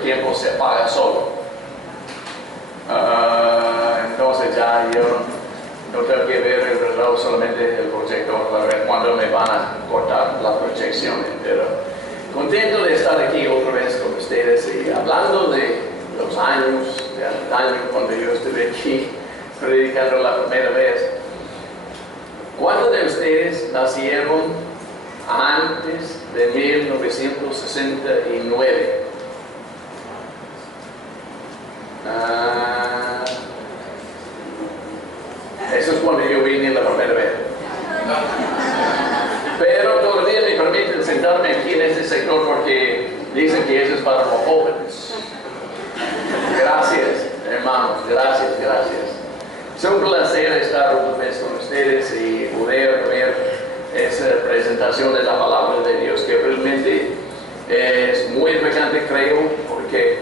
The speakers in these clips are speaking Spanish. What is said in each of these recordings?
el tiempo se apaga solo. Entonces ya yo no tengo que ver el reloj, solamente el proyector para ver cuándo me van a cortar la proyección. Pero contento de estar aquí otra vez con ustedes y hablando de los años, de antaño cuando yo estuve aquí predicando la primera vez. ¿Cuántos de ustedes nacieron antes de 1969? Eso es cuando yo vine la primera vez. Pero todavía me permiten sentarme aquí en este sector porque dicen que eso es para los jóvenes. Gracias, hermanos, gracias. Es un placer estar otra vez con ustedes y poder ver esa presentación de la palabra de Dios que realmente es muy importante, creo, porque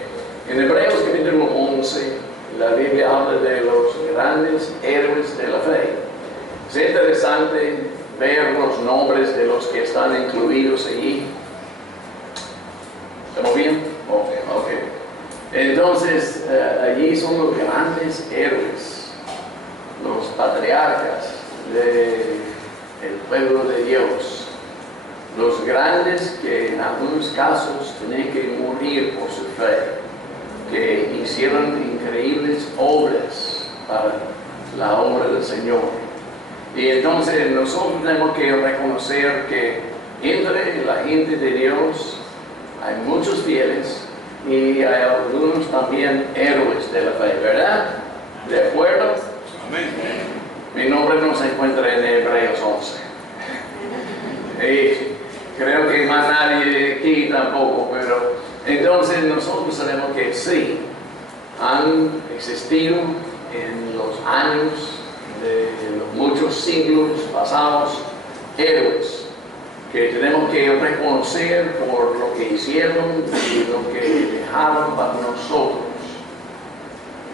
en Hebreos capítulo 11 la Biblia habla de los grandes héroes de la fe. Es interesante ver los nombres de los que están incluidos allí. ¿Estamos bien? Ok. Entonces, allí son los grandes héroes, los patriarcas del pueblo de Dios, los grandes que en algunos casos tenían que morir por su fe, que hicieron increíbles obras para la obra del Señor. Y entonces nosotros tenemos que reconocer que entre la gente de Dios hay muchos fieles y hay algunos también héroes de la fe, ¿verdad? ¿De acuerdo? Amén. Mi nombre no se encuentra en Hebreos 11. Y creo que más nadie aquí tampoco, pero entonces nosotros sabemos que sí, han existido en los años de los muchos siglos pasados héroes que tenemos que reconocer por lo que hicieron y lo que dejaron para nosotros.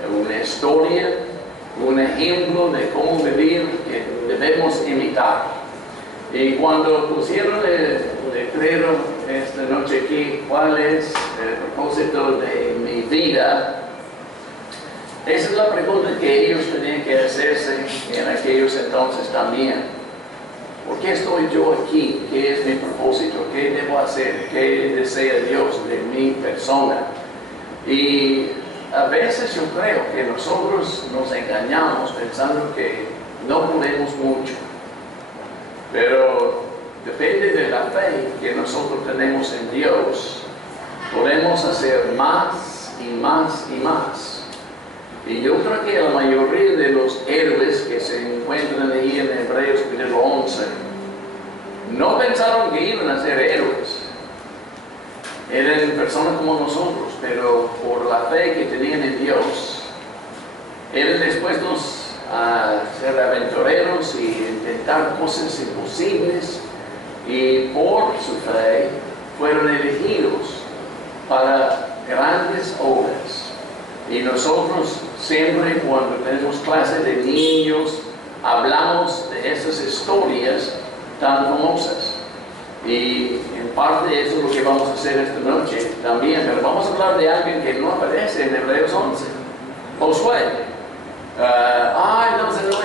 Una historia, un ejemplo de cómo vivir que debemos imitar. Y cuando pusieron el letrero esta noche aquí, ¿cuál es el propósito de mi vida? Esa es la pregunta que ellos tenían que hacerse en aquellos entonces también. ¿Por qué estoy yo aquí? ¿Qué es mi propósito? ¿Qué debo hacer? ¿Qué desea Dios de mi persona? Y a veces yo creo que nosotros nos engañamos pensando que no podemos mucho. Pero depende de la fe que nosotros tenemos en Dios, podemos hacer más y más y más. Y yo creo que la mayoría de los héroes que se encuentran ahí en Hebreos capítulo 11 no pensaron que iban a ser héroes. Eran personas como nosotros, pero por la fe que tenían en Dios, eran dispuestos a ser aventureros y intentar cosas imposibles, y por su fe fueron elegidos para grandes obras. Y nosotros siempre cuando tenemos clases de niños hablamos de esas historias tan famosas, y en parte eso es lo que vamos a hacer esta noche también, pero vamos a hablar de alguien que no aparece en Hebreos 11, Josué. Entonces no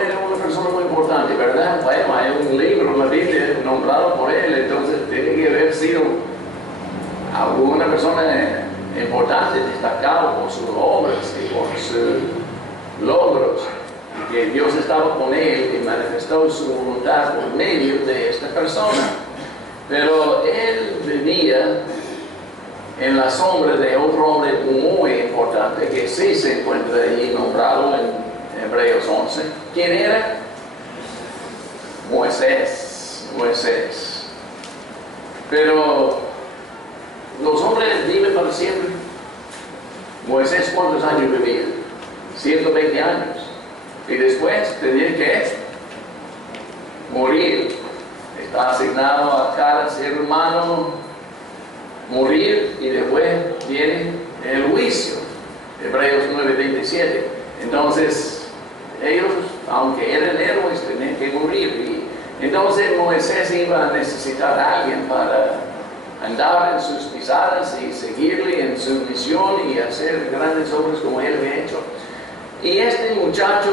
era una persona muy importante, ¿verdad? Bueno, hay un libro en la Biblia nombrado por él, entonces tiene que haber sido alguna persona importante, destacado por sus obras y por sus logros, y que Dios estaba con él y manifestó su voluntad por medio de esta persona. Pero él vivía en la sombra de otro hombre muy importante que sí se encuentra allí nombrado en Hebreos 11. ¿Quién era? Moisés. Pero los hombres viven para siempre. Moisés, ¿cuántos años vivía? 120 años. Y después tenía que morir. Está asignado a cada ser humano morir, y después viene el juicio. Hebreos 9:27. Entonces, ellos, aunque eran héroes, tenían que morir. Y entonces Moisés iba a necesitar a alguien para andar en sus pisadas y seguirle en su misión y hacer grandes obras como él había hecho. Y este muchacho,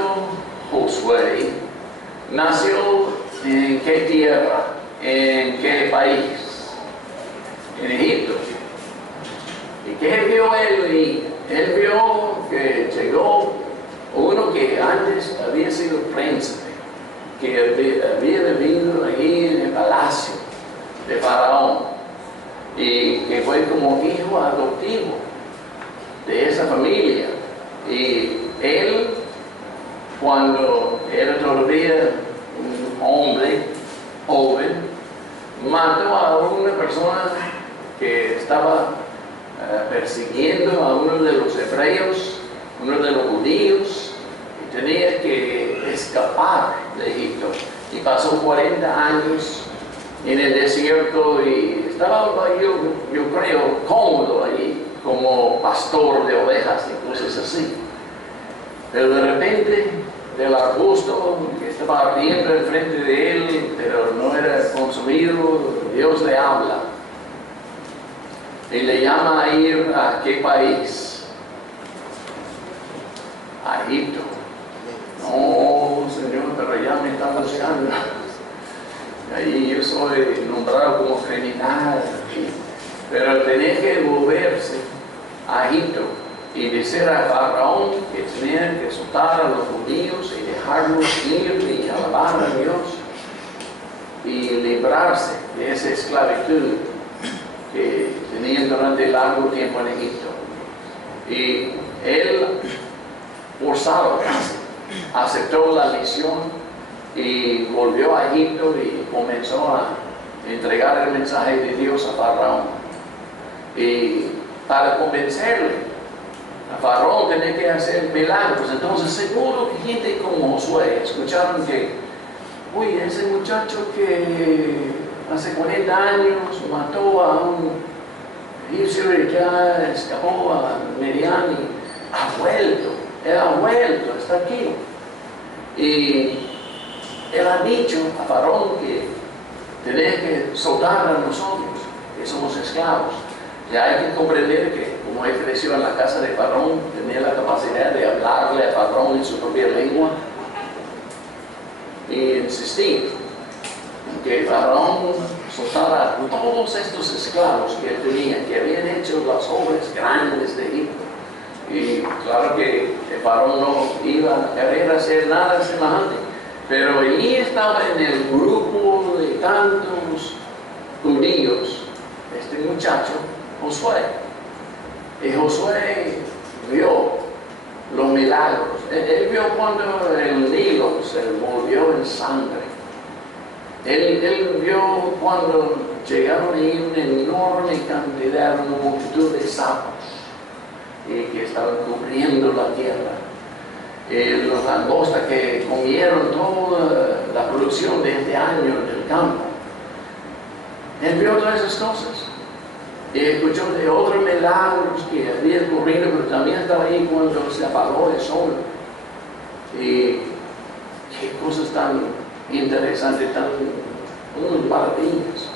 Josué, nació en qué tierra, en qué país, en Egipto. ¿Y qué vio él? Y él vio que llegó uno que antes había sido príncipe, que había vivido ahí en el palacio de Faraón y que fue como hijo adoptivo de esa familia. Y él, cuando era todavía un hombre joven, mató a una persona que estaba persiguiendo a uno de los hebreos, uno de los judíos, y tenía que escapar de Egipto. Y pasó 40 años en el desierto y estaba yo creo cómodo allí como pastor de ovejas y cosas así. Pero de repente del arbusto que estaba ardiendo enfrente de él, pero no era consumido, Dios le habla y le llama a ir a qué país, a Egipto. No, Señor, pero ya me está buscando. Ahí yo soy nombrado como criminal, pero tenía que volverse a Egipto y decir a Faraón que tenía que soltar a los judíos y dejarlos libres y alabar a Dios y librarse de esa esclavitud que tenían durante largo tiempo en Egipto. Y él, forzado casi, aceptó la misión y volvió a Egipto y comenzó a entregar el mensaje de Dios a Faraón. Y para convencerle a Faraón tenía que hacer milagros. Entonces seguro que gente como Josué escucharon que, uy, ese muchacho que hace 40 años mató a un egipcio y ya escapó a Merian y ha vuelto, él ha vuelto, está aquí. Y él ha dicho a Faraón que tenía que soltar a nosotros, que somos esclavos. Ya hay que comprender que como él creció en la casa de Faraón, tenía la capacidad de hablarle a Faraón en su propia lengua y insistir en que Faraón soltara a todos estos esclavos que él tenía, que habían hecho las obras grandes de Egipto. Y claro que el Faraón no iba a querer hacer nada semejante, pero allí estaba en el grupo de tantos judíos este muchacho Josué. Y Josué vio los milagros. Él vio cuando el Nilo se volvió en sangre. Él vio cuando llegaron ahí una enorme cantidad, una multitud de sapos que estaban cubriendo la tierra. Los langostas que comieron toda la producción de este año en el campo. Él vio todas esas cosas. Y escuchó de otros milagros que había ocurrido, pero también estaba ahí cuando se apagó el sol. Y qué cosas tan interesantes, tan maravillas.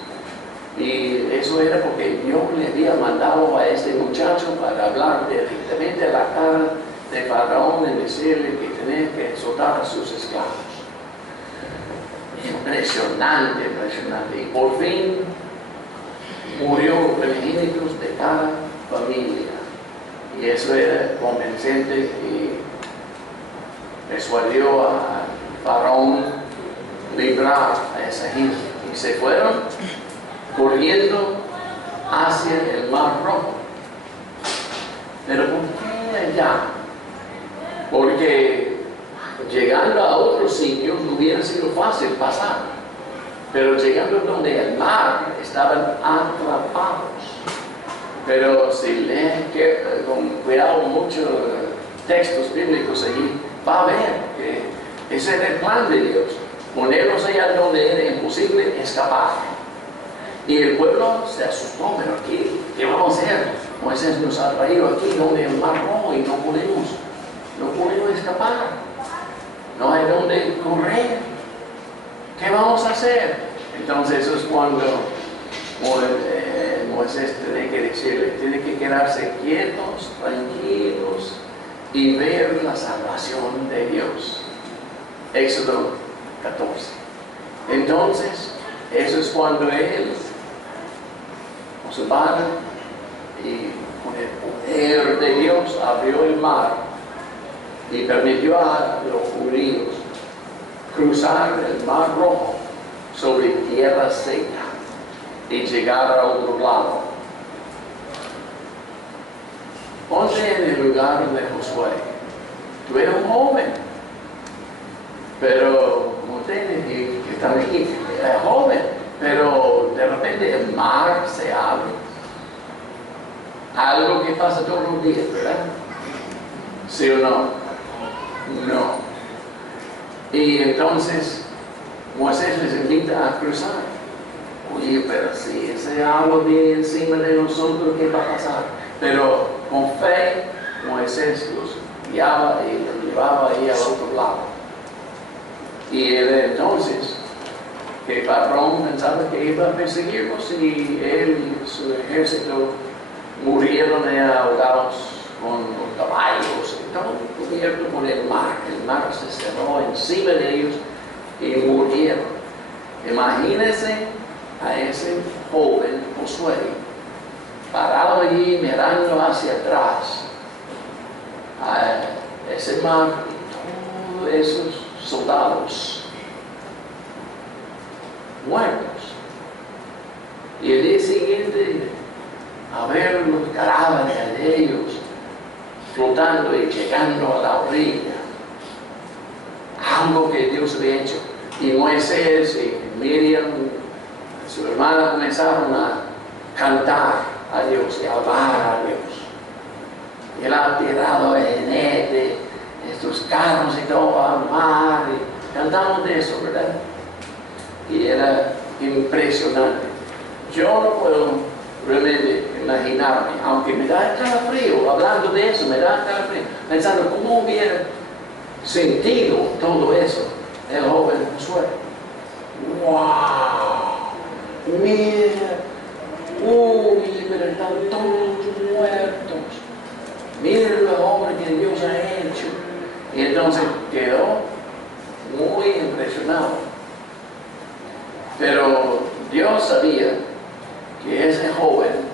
Y eso era porque Dios le había mandado a este muchacho para hablar directamente a la cara de Faraón y decirle que tenía que soltar a sus esclavos. Impresionante, impresionante. Y por fin murió los primogénitos de cada familia. Y eso era convincente y persuadió a Faraón librar a esa gente. Y se fueron corriendo hacia el Mar Rojo. Pero ¿por qué allá? Porque llegando a otros sitios hubiera sido fácil pasar. Pero llegando donde el mar estaban atrapados. Pero si leen con cuidado muchos textos bíblicos allí, va a ver que ese era el plan de Dios. Ponerlos allá donde era imposible escapar. Y el pueblo se asustó, pero ¿qué vamos a hacer? Moisés nos ha traído aquí donde el mar rojo y no podemos escapar. No hay donde correr. ¿Qué vamos a hacer? Entonces eso es cuando Moisés tiene que decirle, tiene que quedarse quietos, tranquilos y ver la salvación de Dios. Éxodo 14. Entonces, eso es cuando él, con su padre, y con el poder de Dios, abrió el mar y permitió a los judíos cruzar el mar Rojo sobre tierra seca y llegar a otro lado. Ponte en el lugar de Josué. Tú eres un joven, pero como te dije, que también eres joven, pero de repente el mar se abre. Algo que pasa todos los días, ¿verdad? ¿Sí o no? No. Y entonces Moisés les invita a cruzar. Oye, pero si ese agua viene encima de nosotros, ¿qué va a pasar? Pero con fe, Moisés los guiaba y los llevaba ahí al otro lado. Y él entonces, que Faraón pensaba que iba a perseguirlos y él y su ejército murieron ahogados con los caballos, estaban cubiertos por el mar. El mar se cerró encima de ellos y murieron. Imagínense a ese joven Josué parado allí mirando hacia atrás a ese mar y todos esos soldados muertos. Y el día siguiente a ver los cadáveres de ellos flotando y llegando a la orilla. Algo que Dios había hecho. Y Moisés y Miriam, su hermana, comenzaron a cantar a Dios y a alabar a Dios. Y él ha tirado el jinete, estos carros y todo al mar. Y cantamos de eso, ¿verdad? Y era impresionante. Yo no puedo realmente imaginarme, aunque me da calafrío, hablando de eso, me da calafrío, pensando cómo hubiera sentido todo eso el joven Josué. ¡Wow! Mira, pero están todos muertos. Mira la obra que Dios ha hecho. Y entonces quedó muy impresionado. Pero Dios sabía que ese joven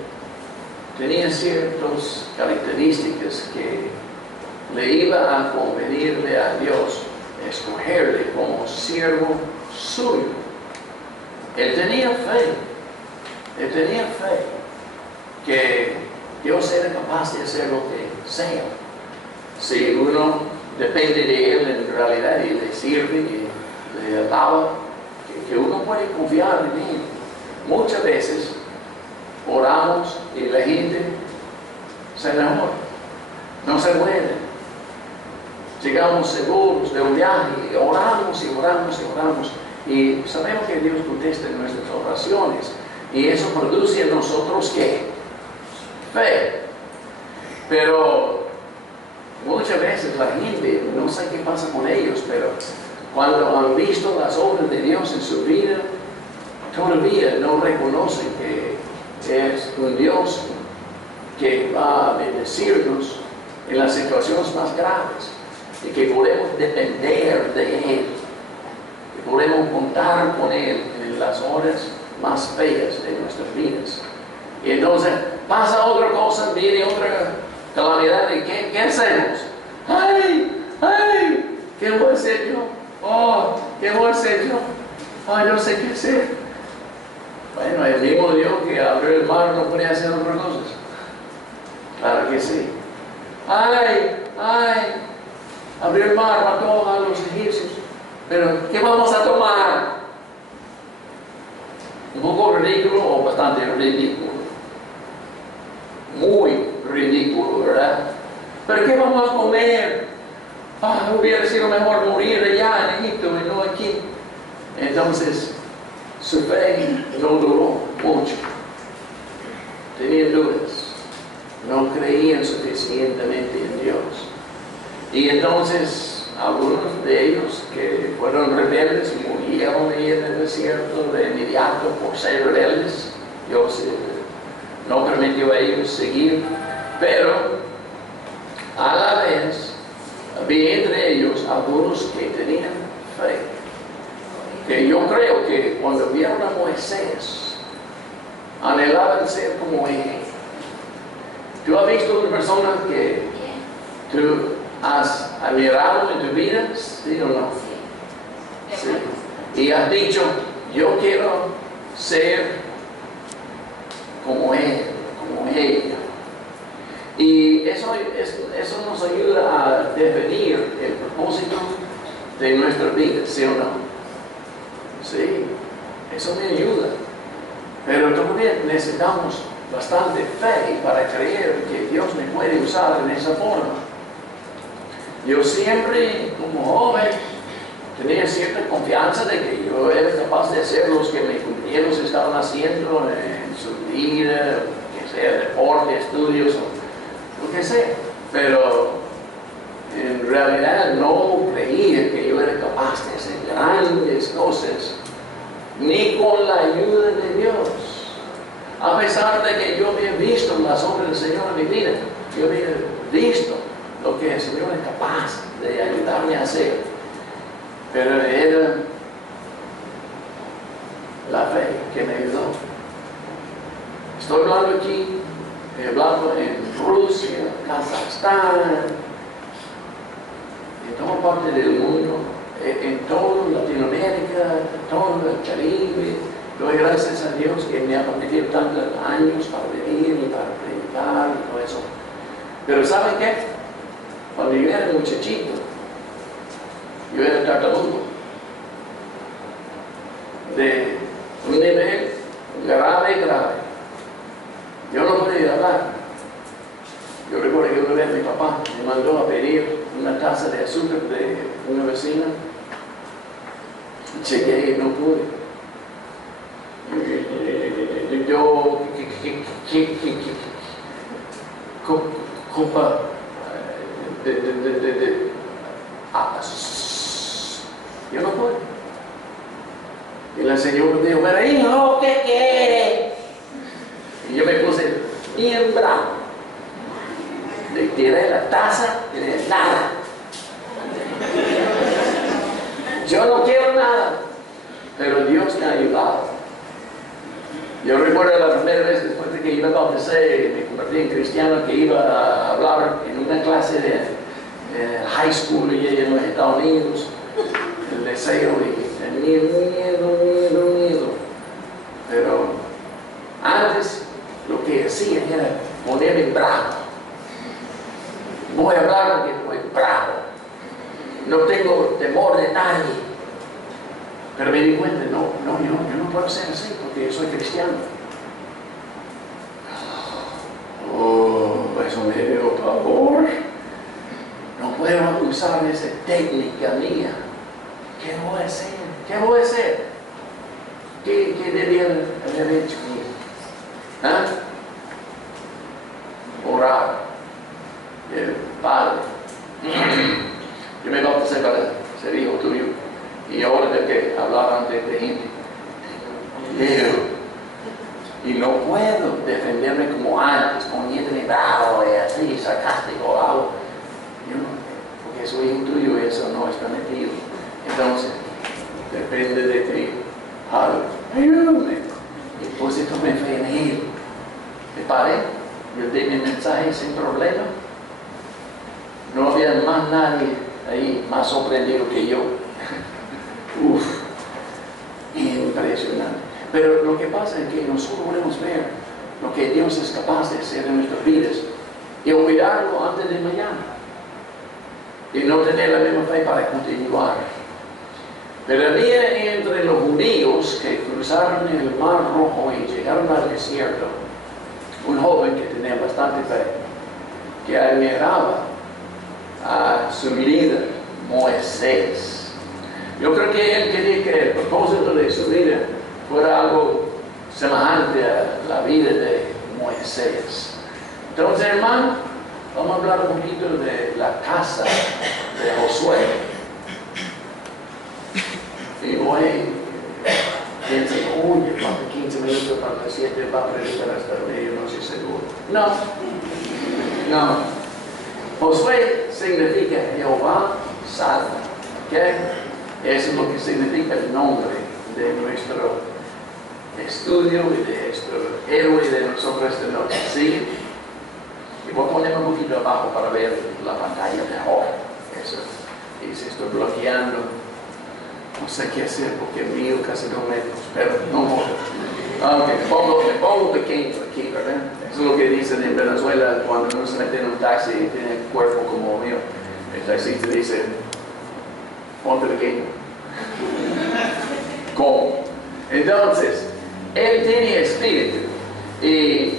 tenía ciertas características que le iba a convenirle a Dios escogerle como siervo suyo. Él tenía fe que Dios era capaz de hacer lo que sea. Si uno depende de Él en realidad y le sirve y le alaba, que uno puede confiar en Él. Muchas veces oramos y la gente se enamora, no se muere. Llegamos seguros de un viaje y oramos y oramos y oramos y sabemos que Dios contesta nuestras oraciones y eso produce en nosotros ¿qué? Fe. Pero muchas veces la gente, no sé qué pasa con ellos, pero cuando han visto las obras de Dios en su vida, todavía no reconocen que es un Dios que va a bendecirnos en las situaciones más graves y que podemos depender de Él, que podemos contar con Él en las horas más feas de nuestras vidas. Y entonces pasa otra cosa, viene otra calamidad y ¿qué hacemos? ¡Ay! ¡Ay! ¿Qué voy a hacer yo? ¡Oh! ¿Qué voy a hacer yo? ¡Ay, no sé qué hacer! Bueno, el mismo Dios que abrió el mar no podía hacer otras cosas. Claro que sí. ¡Ay! ¡Ay! Abrió el mar, mató a los egipcios. Pero, ¿qué vamos a tomar? Un poco ridículo o bastante ridículo. Muy ridículo, ¿verdad? ¿Pero qué vamos a comer? Ah, hubiera sido mejor morir allá en Egipto y no aquí. Entonces, su fe no duró mucho. Tenían dudas. No creían suficientemente en Dios. Y entonces, algunos de ellos que fueron rebeldes murieron ahí en el desierto de inmediato por ser rebeldes. Dios no permitió a ellos seguir, pero a la vez había entre ellos algunos que tenían fe. Que yo creo que cuando vieron a Moisés, anhelaban ser como él. ¿Tú has visto una persona que tú has admirado en tu vida? ¿Sí o no? Sí. Y has dicho, yo quiero ser como él, como ella. Y eso nos ayuda a definir el propósito de nuestra vida, ¿sí o no? Sí, eso me ayuda. Pero también necesitamos bastante fe para creer que Dios me puede usar en esa forma. Yo siempre, como joven, tenía cierta confianza de que yo era capaz de hacer lo que mis compañeros estaban haciendo en su vida, que sea deporte, estudios o lo que sea. Pero en realidad no creía que yo era capaz de hacer grandes cosas, ni con la ayuda de Dios. A pesar de que yo había visto las obras del Señor en mi vida, yo había visto lo que el Señor es capaz de ayudarme a hacer. Pero era la fe que me ayudó. Estoy hablando aquí, he hablado en Rusia, Kazajstán, en toda parte del mundo, en toda Latinoamérica, en todo el Caribe. Doy gracias a Dios que me ha permitido tantos años para venir y para predicar y todo eso. Pero ¿saben qué? Cuando yo era muchachito, yo era tartamudo. De un nivel grave. Yo no podía hablar. Yo recuerdo que una vez mi papá me mandó a pedir una taza de azúcar de una vecina. Chequeé y no pude. Yo, compa, yo no puedo. Y la señora me dijo, pero hijo, ¿qué quiere? Y yo me puse bien bravo. Le tiré la taza y le dije, nada. Yo no quiero nada. Pero Dios me ha ayudado. Yo recuerdo la primera vez después de que iba a bautizar, me convertí en cristiano, que iba a hablar en una clase de high school y en los Estados Unidos, el deseo, y tenía miedo. Pero antes lo que hacía era ponerme bravo. Voy a hablar porque estoy bravo. No tengo temor de nadie. Pero me di cuenta, yo no puedo ser así porque yo soy cristiano. Eso me dio pavor. No puedo usar esa técnica mía. ¿Qué voy a hacer? ¿Qué debía haber hecho? ¿Ah? Orar. El Padre. Yo me bauticé para ser hijo tuyo. Y ahora de que hablar ante gente. Y no puedo defenderme como antes, poniéndome bravo y así, sarcástico o algo. Porque soy hijo tuyo y eso no es permitido. Entonces, depende de ti. Ayúdame. Y pues tomé fe en él. ¿Me paré? Yo di mi mensaje sin problema. No había más nadie ahí más sorprendido que yo. Impresionante. Pero lo que pasa es que nosotros podemos ver lo que Dios es capaz de hacer en nuestras vidas y olvidarlo antes de mañana y no tener la misma fe para continuar. Pero había entre los judíos que cruzaron el Mar Rojo y llegaron al desierto un joven que tenía bastante fe, que admiraba a su líder Moisés. Yo creo que él quería que el propósito de su vida fuera algo semejante a la vida de Moisés. Entonces, hermano, vamos a hablar un poquito de la casa de Josué. Y hoy piensan, oye, falta 15 minutos para las 7 va a predicar hasta medio, no estoy seguro. No, no. Josué significa Jehová salva. ¿Okay? Eso es lo que significa el nombre de nuestro estudio y de nuestro héroe de nosotros esta noche. ¿Sí? Y voy a poner un poquito abajo para ver la pantalla mejor. Eso. Y si estoy bloqueando, no sé qué hacer porque mío casi 2 metros, pero no modo. Ok, me pongo pequeño aquí, ¿verdad? Eso es lo que dicen en Venezuela cuando uno se mete en un taxi y tiene el cuerpo como mío. El taxista dice, ponte pequeño. ¿Cómo? Entonces, él tiene espíritu. Y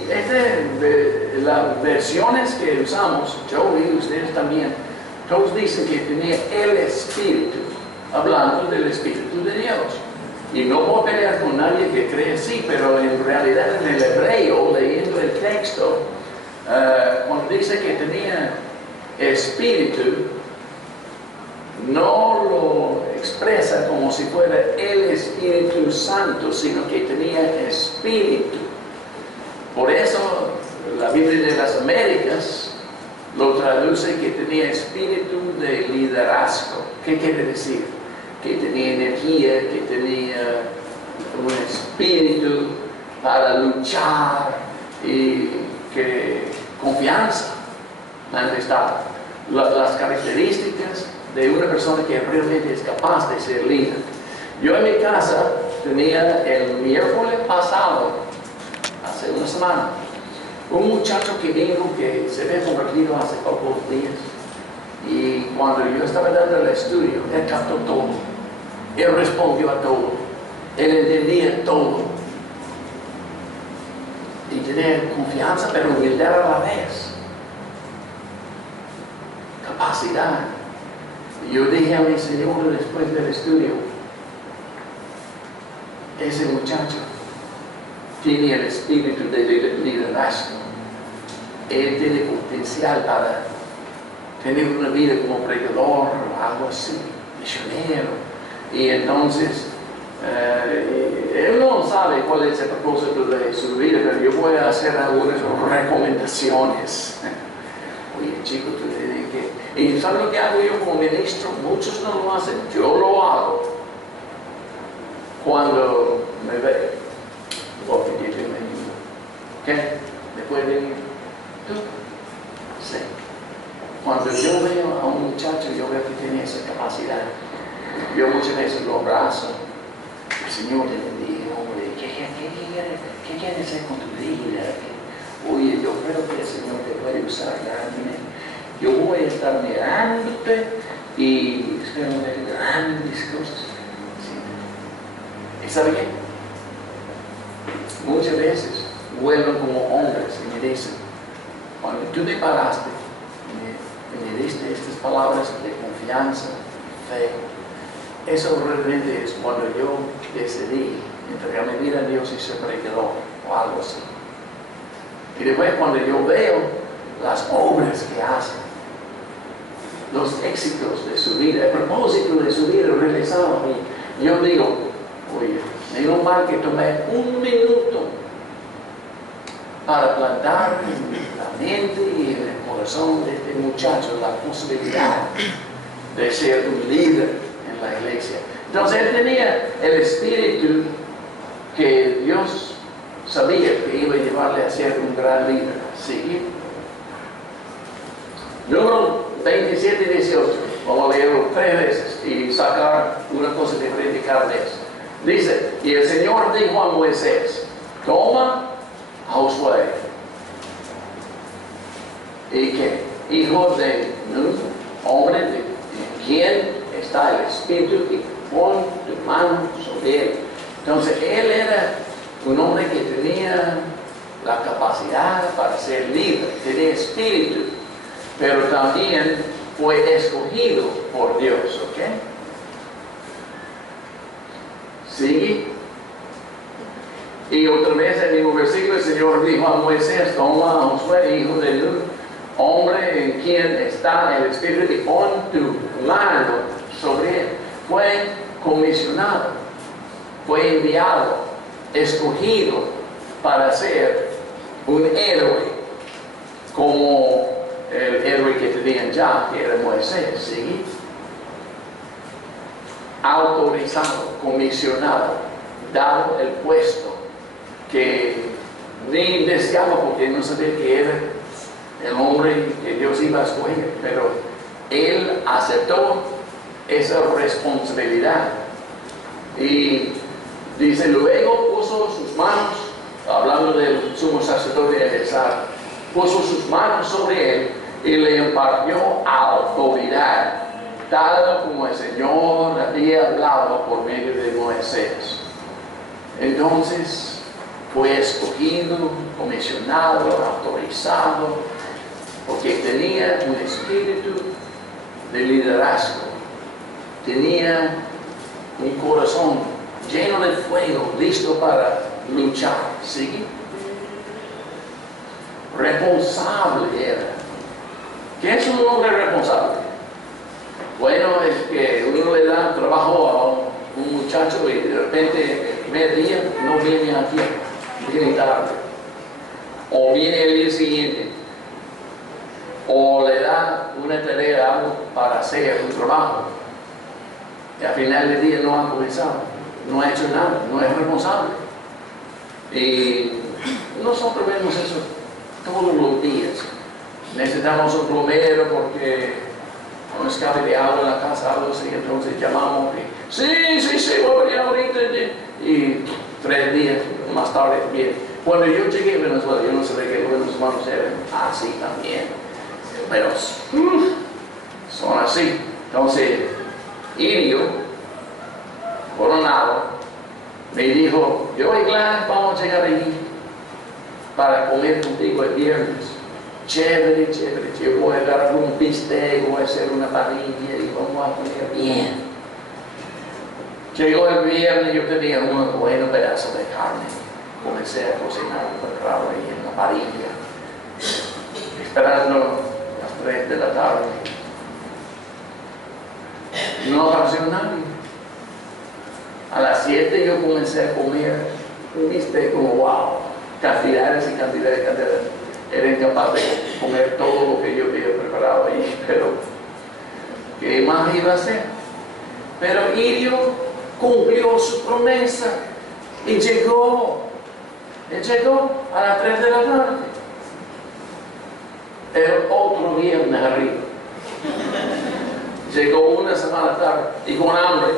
las versiones que usamos, yo y ustedes también, todos dicen que tenía el espíritu, hablando del espíritu de Dios. Y no voy a pelear con nadie que cree así, pero en realidad en el hebreo, leyendo el texto, cuando dice que tenía espíritu, no lo expresa como si fuera el Espíritu Santo, sino que tenía espíritu. Por eso la Biblia de las Américas lo traduce que tenía espíritu de liderazgo. ¿Qué quiere decir? Que tenía energía, que tenía un espíritu para luchar y que confianza manifestaba. Las características de una persona que realmente es capaz de ser líder. Yo en mi casa tenía el miércoles pasado, hace una semana, un muchacho que vino que se había convertido hace pocos días. Y cuando yo estaba dando el estudio, él captó todo. Él respondió a todo. Él entendía todo. Y tenía confianza, pero humildad a la vez. Capacidad. Y yo dije a mi Señor después del estudio, ese muchacho tiene el espíritu de liderazgo. Él tiene potencial para tener una vida como predicador o algo así, misionero. Y entonces, él no sabe cuál es el propósito de su vida, pero yo voy a hacer algunas recomendaciones. Oye, chico, tú te dije que... ¿Y sabes lo que hago yo como ministro? Muchos no lo hacen, yo lo hago. Cuando me ve, voy a pedirle una ayuda. ¿Qué? ¿Me puede venir? ¿Tú? Sí. Cuando yo veo a un muchacho, yo veo que tiene esa capacidad. Yo muchas veces lo abrazo. El Señor te bendiga, hombre. ¿Qué quieres hacer con tu vida? Oye, yo creo que el Señor te puede usar grandemente. Yo voy a estar mirándote y espero ver grandes cosas. Sí. ¿Y sabe qué? Muchas veces vuelven como hombres y me dicen, cuando tú te paraste, me diste estas palabras de confianza, fe. Eso realmente es cuando yo decidí entregar mi vida a Dios y ser predicador o algo así. Y después cuando yo veo las obras que hacen, los éxitos de su vida, el propósito de su vida realizado, yo digo, oye, menos mal que tomé 1 minuto para plantar en la mente y en el corazón de este muchacho la posibilidad de ser un líder en la iglesia. Entonces él tenía el espíritu que Dios sabía que iba a llevarle a ser un gran líder. ¿Sí? Número 27 y 18. Vamos a leerlo 3 veces y sacar una cosa diferente cada vez. Dice, y el Señor dijo a Moisés, toma a Josué, y que hijo de Nun, hombre de quien está el Espíritu, y pon tu mano sobre él. Entonces él era un hombre que tenía la capacidad para ser líder, tenía espíritu, pero también fue escogido por Dios, ¿ok? ¿Sigue? Y otra vez en el mismo versículo el Señor dijo a Moisés, toma a Josué, hijo de Nun, hombre en quien está el Espíritu, y pon tu mano sobre él. Fue comisionado, fue enviado escogido para ser un héroe, como el héroe que tenían ya, que era Moisés, ¿sí? Autorizado, comisionado, dado el puesto que ni deseaba porque no sabía que era el hombre que Dios iba a escoger, pero él aceptó esa responsabilidad. Y dice, luego puso sus manos, hablando del sumo sacerdote Eleazar, puso sus manos sobre él y le impartió autoridad, tal como el Señor había hablado por medio de Moisés. Entonces fue escogido, comisionado, autorizado, porque tenía un espíritu de liderazgo, tenía un corazón lleno de fuego, listo para luchar, ¿sí? Responsable era. ¿Qué es un hombre responsable? Bueno, es que uno le da trabajo a un muchacho y de repente el primer día no viene a tiempo, viene tarde, o viene el día siguiente, o le da una tarea, algo para hacer un trabajo, y al final del día no ha comenzado, no ha hecho nada, no es responsable. Y nosotros vemos eso todos los días. Necesitamos un plomero porque no escape de agua en la casa, algo así, entonces llamamos y sí, voy a venir ahorita. Y 3 días más tarde bien. Cuando yo llegué a Venezuela, yo no sabía que los hermanos eran así también, pero son así. Entonces, Irio, coronado, me dijo, yo y Gladys vamos a llegar allí para comer contigo el viernes. Chévere, yo voy a agarrar un bistec, voy a hacer una parrilla y vamos a comer bien. Llegó el viernes, yo tenía un buen pedazo de carne. Comencé a cocinar un bocado ahí en la parrilla, esperando las 3 de la tarde. No apareció nadie. A las 7 yo comencé a comer un bistec como wow, cantidades y cantidades. Era incapaz de comer todo lo que yo había preparado ahí, pero ¿qué más iba a hacer? Pero Irio cumplió su promesa y llegó a las 3 de la tarde. El otro viernes arriba. Llegó una semana tarde y con hambre.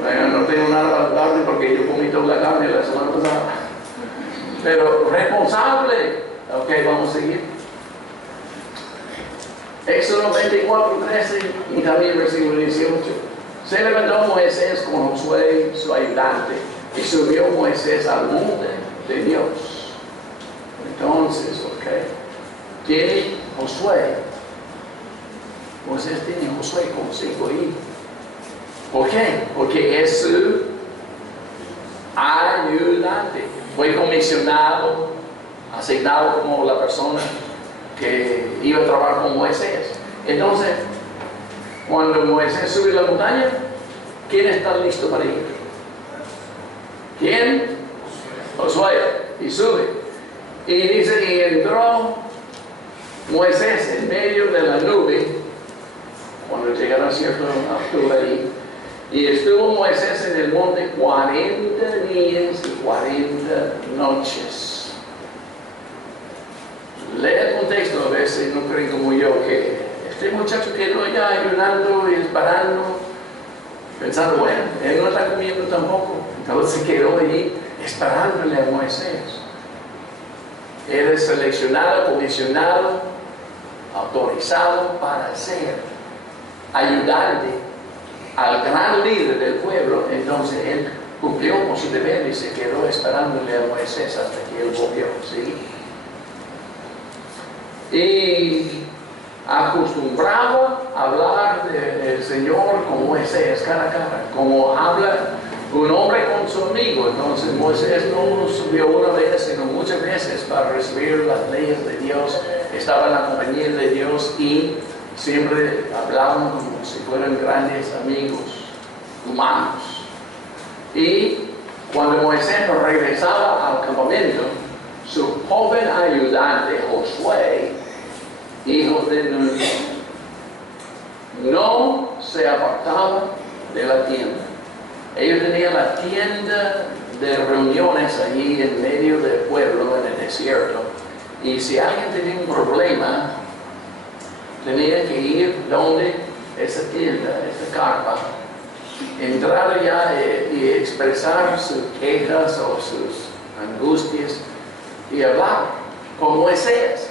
Bueno, no tengo nada para tarde porque yo comí toda la carne la semana pasada. Pero responsable. Ok, vamos a seguir. Éxodo 24:13 y también versículo 18. Se levantó Moisés con Josué, su ayudante, y subió Moisés al monte de Dios. Entonces, ok, tiene Josué. Moisés tiene Josué consigo ahí. ¿Por qué? Porque es su ayudante. Fue comisionado, asignado como la persona que iba a trabajar con Moisés. Entonces, cuando Moisés sube la montaña, ¿quién está listo para ir? ¿Quién? Josué. Y sube. Y dice, y entró Moisés en medio de la nube, cuando llegaron a cierta altura ahí, y estuvo Moisés en el monte 40 días y 40 noches. Lea el contexto a veces, no creen como yo que este muchacho quedó allá ayunando y esperando, pensando, bueno, él no está comiendo tampoco. Entonces quedó allí esperándole a Moisés. Él es seleccionado, comisionado, autorizado para ser ayudante al gran líder del pueblo. Entonces él cumplió con su deber y se quedó esperándole a Moisés hasta que él volvió, ¿sí? Y acostumbrado a hablar del Señor con Moisés cara a cara, como habla un hombre con su amigo. Entonces Moisés no subió una vez, sino muchas veces para recibir las leyes de Dios. Estaba en la compañía de Dios y siempre hablaban como si fueran grandes amigos humanos. Y Cuando Moisés regresaba al campamento, su joven ayudante, Josué, hijo de Nun, no se apartaba de la tienda. Ellos tenían la tienda de reuniones allí en medio del pueblo, en el desierto. Y si alguien tenía un problema, tenía que ir donde esa tienda, esa carpa, entrar allá y expresar sus quejas o sus angustias y hablar con Moisés.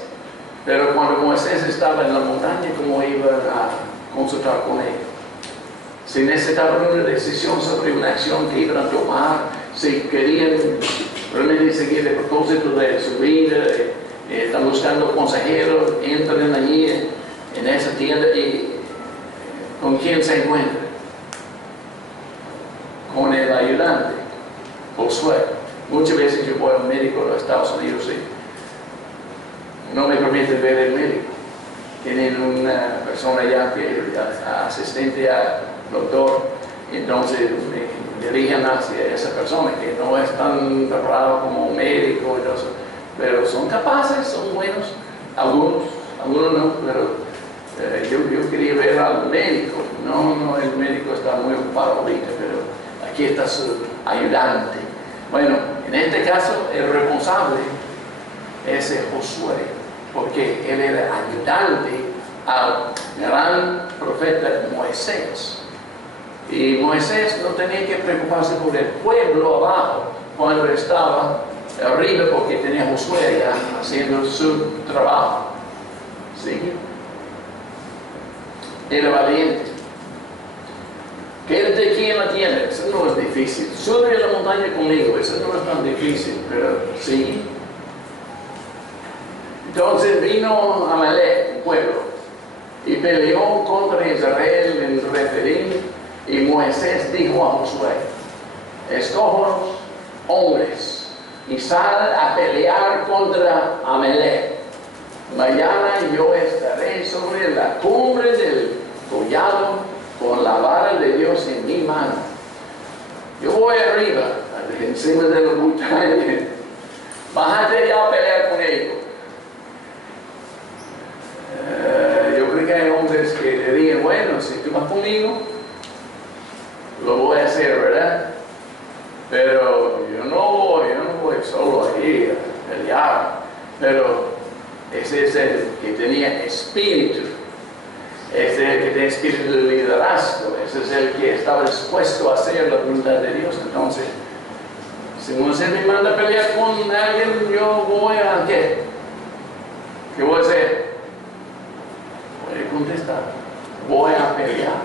Pero cuando Moisés estaba en la montaña, ¿cómo iban a consultar con él? Si necesitaban una decisión sobre una acción que iban a tomar, si querían realmente seguir el propósito de su vida, están buscando consejeros, entran allí en esa tienda y ¿con quién se encuentran? Con el ayudante, Josué. Muchas veces yo voy al médico de los Estados Unidos y no me permiten ver el médico. Tienen una persona ya que es asistente al doctor, entonces me dirigen hacia esa persona que no es tan preparado como un médico, pero son capaces, son buenos, algunos no, pero yo quería ver al médico. No, el médico está muy ocupado ahorita, pero aquí está su ayudante. Bueno, en este caso el responsable es Josué, porque él era ayudante al gran profeta Moisés. Y Moisés no tenía que preocuparse por el pueblo abajo cuando estaba arriba, porque tenía Josué ya haciendo su trabajo. ¿Sí? Era valiente. Quédate aquí en la tienda, eso no es difícil. Sube a la montaña conmigo, eso no es tan difícil, pero sí. Entonces vino Amalek, el pueblo, y peleó contra Israel en Refidim, y Moisés dijo a Josué: escoge hombres y sal a pelear contra Amalek. Mañana yo estaré sobre la cumbre del collado con la vara de Dios en mi mano. Yo voy arriba, encima de la montaña. Bájate ya a pelear con ellos. Yo creo que hay hombres que le digan: bueno, si tú vas conmigo, lo voy a hacer, ¿verdad? Pero yo no voy solo ahí a pelear. Pero ese es el que tenía espíritu. Ese es el que tenía espíritu de liderazgo. Ese es el que estaba dispuesto a hacer la voluntad de Dios. Entonces, si Moisés me manda a pelear con alguien, yo voy a ¿qué? ¿Qué voy a hacer? Voy a contestar. Voy a pelear.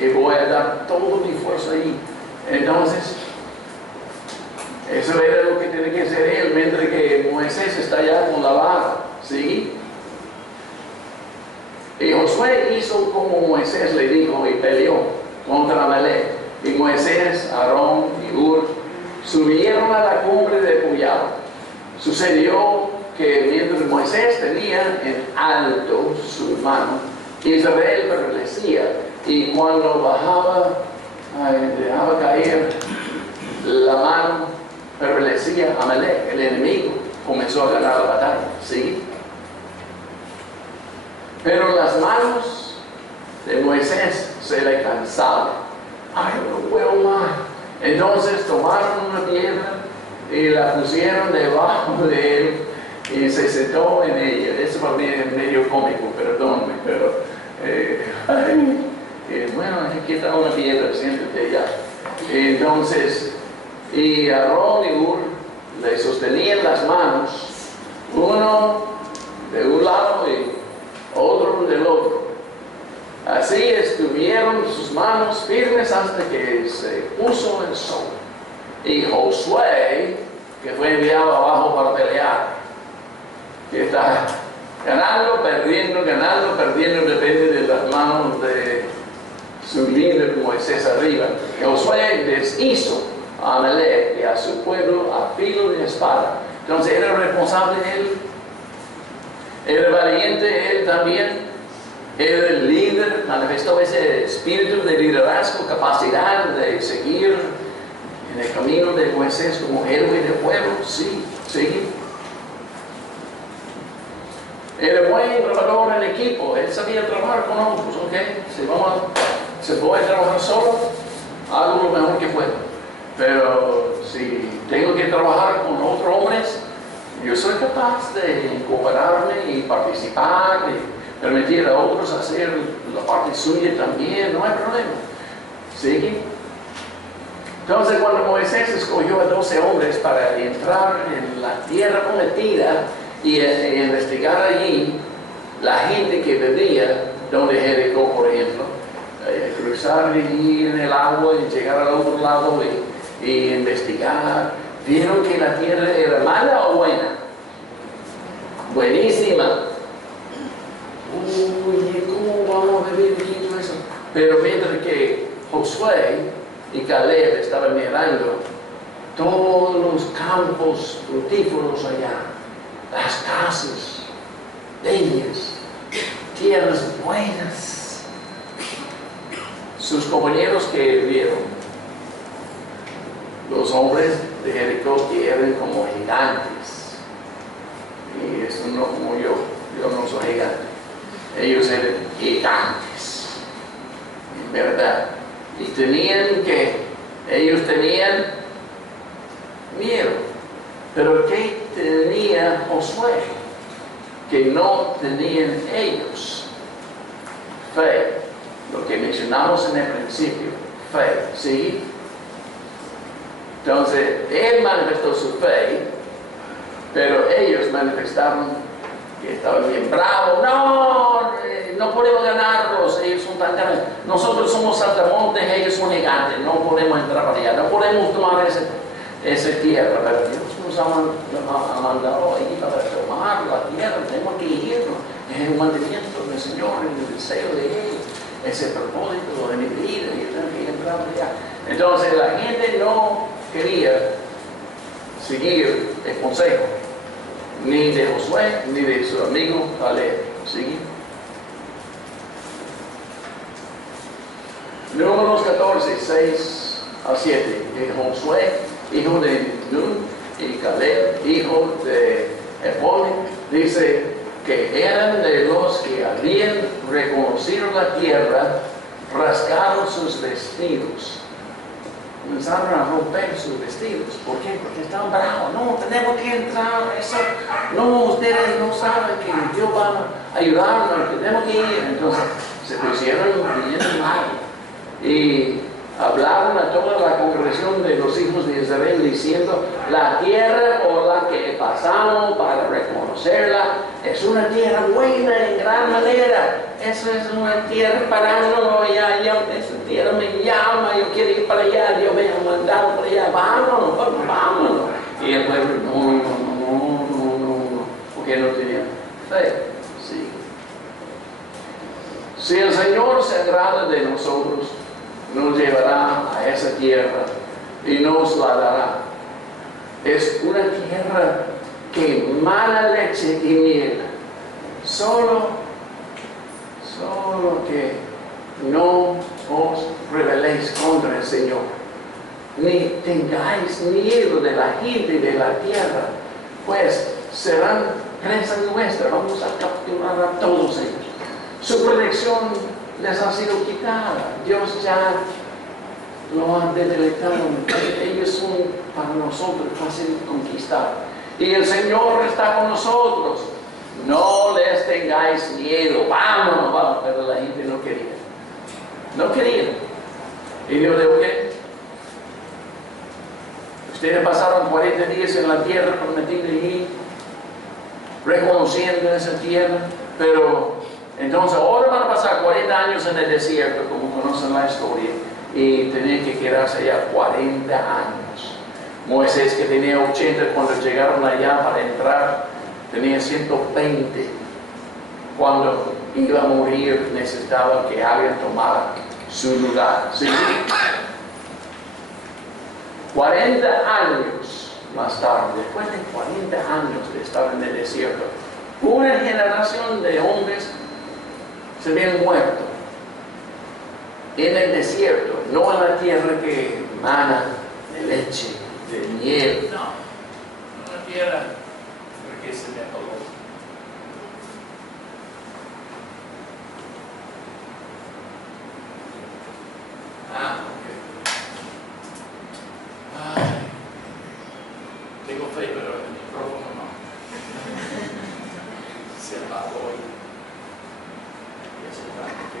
Y voy a dar todo mi esfuerzo ahí. Entonces, eso era lo que tenía que hacer él, mientras que Moisés está allá con la vara. ¿Sí? Y Josué hizo como Moisés le dijo y peleó contra Amalek. Y Moisés, Aarón y Hur subieron a la cumbre del collado. Sucedió que mientras Moisés tenía en alto su mano, Israel prevalecía. Y cuando dejaba caer la mano, prevalecía Amalek, el enemigo, comenzó a ganar la batalla. ¿Sí? Pero las manos de Moisés se le cansaban. Ay, no puedo más. Entonces tomaron una piedra y la pusieron debajo de él y se sentó en ella. Eso para mí es medio cómico, perdónme, pero bueno, aquí está una piedra, siéntate ya. Entonces, y Aarón y Hur le sostenían las manos, uno de un lado y otro del otro. Así estuvieron sus manos firmes hasta que se puso el sol. Y Josué, que fue enviado abajo para pelear, que está ganando, perdiendo, depende de las manos de su líder Moisés arriba. Josué deshizo a Amalek y a su pueblo a filo de espada. Entonces era responsable él. Era valiente él también, era el líder, manifestó ese espíritu de liderazgo, capacidad de seguir en el camino de Moisés como héroe del pueblo? Sí, sí. Era buen trabajador en equipo, él sabía trabajar con otros, ¿ok? Se puede trabajar solo, hago lo mejor que puedo. Pero si tengo que trabajar con otros hombres, yo soy capaz de cooperarme y participar y permitir a otros hacer la parte suya también, no hay problema. ¿Sí? Entonces, cuando Moisés escogió a 12 hombres para entrar en la tierra prometida y investigar allí la gente que vivía, donde Jericó, por ejemplo, cruzar allí en el agua y llegar al otro lado y investigar, vieron que la tierra era mala o buena. Buenísima. Uy, ¿cómo vamos a vivir aquí todo eso? Pero mientras que Josué y Caleb estaban mirando todos los campos frutíferos allá, las casas, bellas, tierras buenas, sus compañeros que vieron, los hombres de Jericó que eran como gigantes, y eso no como yo no soy gigante, ellos eran gigantes, en verdad, y ellos tenían miedo. Pero ¿qué tenía Josué que no tenían ellos? Fe, lo que mencionamos en el principio, fe, ¿sí? Entonces, él manifestó su fe, pero ellos manifestaron que estaban bien bravos. No podemos ganarlos, ellos son tan grandes. Nosotros somos saltamontes, ellos son gigantes, no podemos entrar para allá, no podemos tomar esa tierra. Pero Dios nos ha mandado ahí para tomar la tierra, tenemos que irnos. Es el mantenimiento del Señor, el deseo de Él, ese propósito de mi vida, y yo tengo que entrar para allá. Entonces, la gente no quería seguir el consejo ni de Josué ni de su amigo Caleb. ¿Sí? Números 14, 6 a 7. Josué, hijo de Nun, y Caleb, hijo de Jefone, dice que eran de los que habían reconocido la tierra, rasgaron sus vestidos. Comenzaron a romper sus vestidos. ¿Por qué? Porque estaban bravos. No, tenemos que entrar. Eso. No, ustedes no saben que Dios va a ayudarnos. Tenemos que ir. Entonces se pusieron bien mal. Y hablaron a toda la congregación de los hijos de Israel diciendo: la tierra por la que pasamos para reconocerla es una tierra buena en gran manera. Eso es una tierra parándonos allá, esa tierra me llama, yo quiero ir para allá, Dios me ha mandado para allá, vámonos. Y el pueblo, no, porque no tenía fe. Sí. Si el Señor se agrada de nosotros, nos llevará a esa tierra y nos la dará. Es una tierra que emana leche y miel. Solo que no os rebeléis contra el Señor, ni tengáis miedo de la gente y de la tierra, pues serán presa nuestra. Vamos a capturar a todos ellos. Su protección les ha sido quitada. Dios ya lo ha debilitado. Ellos son para nosotros fácil de conquistar. Y el Señor está con nosotros. No les tengáis miedo. Vámonos. Pero la gente no quería. No quería. Y Dios dijo: ¿qué? Ustedes pasaron 40 días en la tierra prometida y reconociendo esa tierra, pero entonces ahora van a pasar 40 años en el desierto, como conocen la historia, y tenían que quedarse allá 40 años. Moisés, que tenía 80 cuando llegaron allá para entrar, tenía 120. Cuando iba a morir necesitaba que alguien tomara su lugar. ¿Sí? 40 años más tarde, después de 40 años de estar en el desierto, una generación de hombres se habían muerto en el desierto, no en la tierra que emana de leche, de miel. No, una tierra porque se me acabó. Ok. Ay, tengo fe, pero el micrófono no. Se apagó. Y eso está que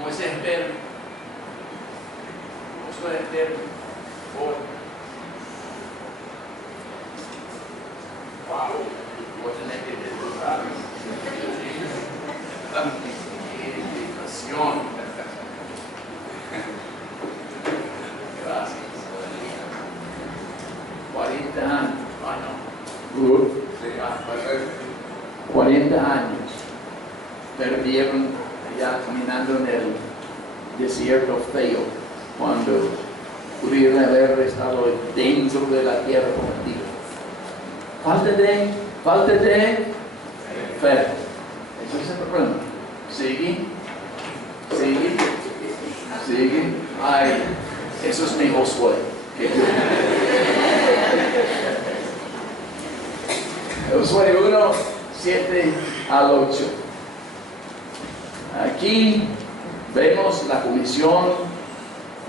Moisés espera. Josué espera. Wow, voy a tener que desdoblar. ¡Qué invitación! Gracias. 40 años. Bueno, 40 años perdieron allá caminando en el desierto feo cuando pudieron haber estado dentro de la tierra prometida. Falta de fe. Eso es el problema. Sigue. Ay, eso es mi Josué. Josué 1, 7 al 8. Aquí vemos la comisión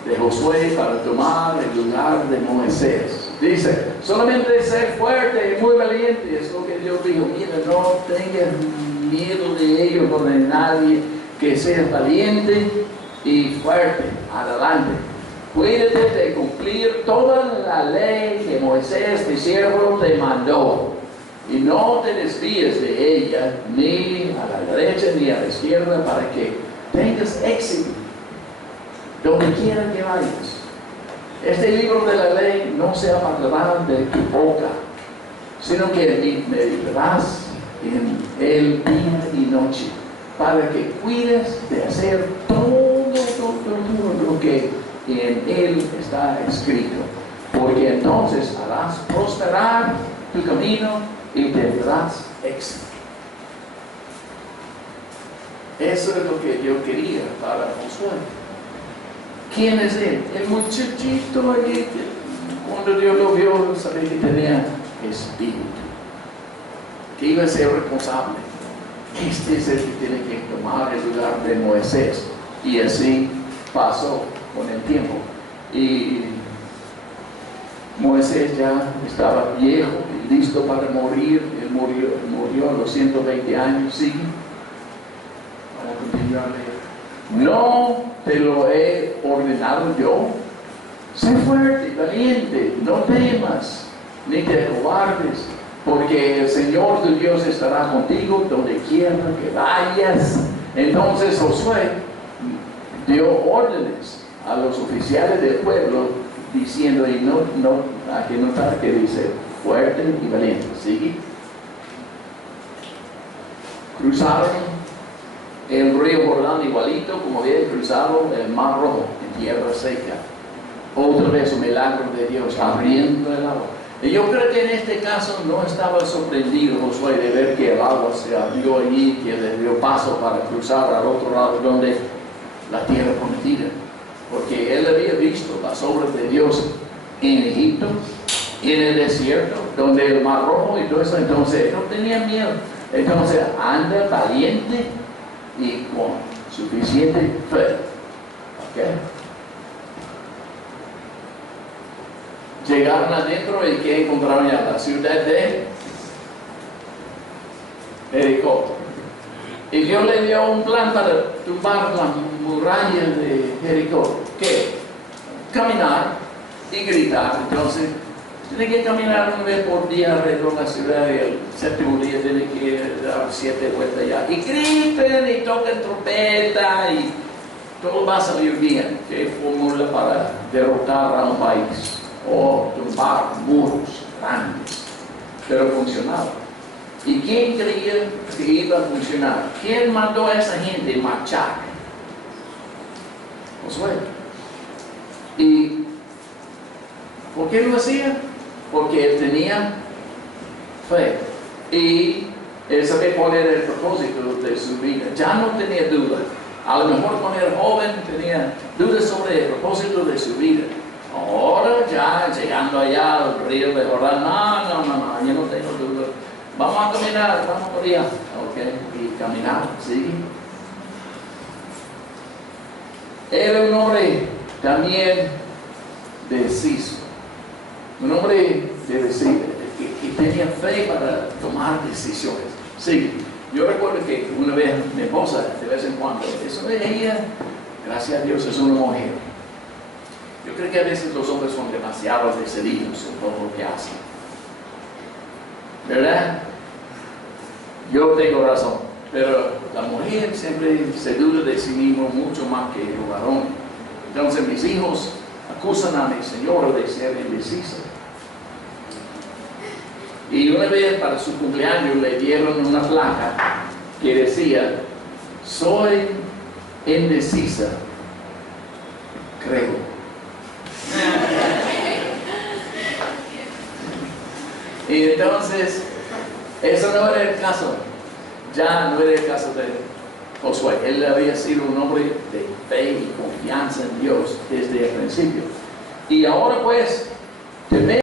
de Josué para tomar el lugar de Moisés. Dice, solamente ser fuerte y muy valiente es lo que Dios dijo. Mira, no tengas miedo de ellos o de nadie, que seas valiente y fuerte. Adelante. Cuídate de cumplir toda la ley que Moisés, mi siervo, te mandó. Y no te desvíes de ella, ni a la derecha ni a la izquierda, para que tengas éxito donde quiera que vayas. Este libro de la ley no se apartará de tu boca, sino que meditarás en él día y noche, para que cuides de hacer todo lo que en él está escrito, porque entonces harás prosperar tu camino y tendrás éxito. Eso es lo que yo quería para Josué. ¿Quién es él? El muchachito allí que cuando Dios lo vio sabía que tenía espíritu, que iba a ser responsable. Este es el que tiene que tomar el lugar de Moisés. Y así pasó con el tiempo. Y Moisés ya estaba viejo y listo para morir. Él murió a los 120 años. ¿Sí? Para continuar leyendo. No te lo he ordenado yo. Sé fuerte y valiente, no temas, ni te cobardes, porque el Señor tu Dios estará contigo donde quiera que vayas. Entonces Josué dio órdenes a los oficiales del pueblo, diciendo, y hay que notar que dice, fuerte y valiente. ¿Sigue? Cruzaron el río Jordán igualito como había cruzado el Mar Rojo en tierra seca. Otra vez un milagro de Dios abriendo el agua. Y yo creo que en este caso no estaba sorprendido Josué de ver que el agua se abrió allí, que le dio paso para cruzar al otro lado donde la tierra prometida. Porque él había visto las obras de Dios en Egipto, en el desierto, donde el Mar Rojo y todo eso. Entonces no tenía miedo. Entonces anda valiente y con suficiente fe. ¿Okay? Llegaron adentro y que encontraron ya la ciudad de Jericó. Y Dios le dio un plan para tumbar la muralla de Jericó. ¿Qué? Caminar y gritar. Entonces, tiene que caminar una vez por día alrededor de la ciudad y el séptimo día tiene que dar 7 vueltas ya. Y griten y toquen trompeta y todo va a salir bien. ¿Qué fórmula para derrotar a un país? O tumbar muros grandes, pero funcionaba. ¿Y quién creía que iba a funcionar? ¿Quién mandó a esa gente marchar? Josué. ¿Y por qué lo hacía? Porque él tenía fe. Y Él sabía cuál era el propósito de su vida. Ya no tenía duda. A lo mejor cuando era joven tenía dudas sobre el propósito de su vida. Ahora ya llegando allá al río de Jordán, no, yo no tengo duda. Vamos a caminar, vamos por allá. Ok, y caminar, sí. Era un hombre también deciso. Un hombre que tenía fe para tomar decisiones. Sí, yo recuerdo que una vez mi esposa, de vez en cuando, eso de ella, gracias a Dios, es una mujer. Yo creo que a veces los hombres son demasiado decididos en todo lo que hacen. ¿Verdad? Yo tengo razón, pero la mujer siempre se duda de sí mismo mucho más que el varón. Entonces mis hijos acusan a mi señora de ser indecisa. Y una vez para su cumpleaños le dieron una placa que decía, soy indecisa, creo. Y entonces, eso no era el caso. Ya no era el caso de Josué. Él había sido un hombre de fe y confianza en Dios desde el principio. Y ahora pues,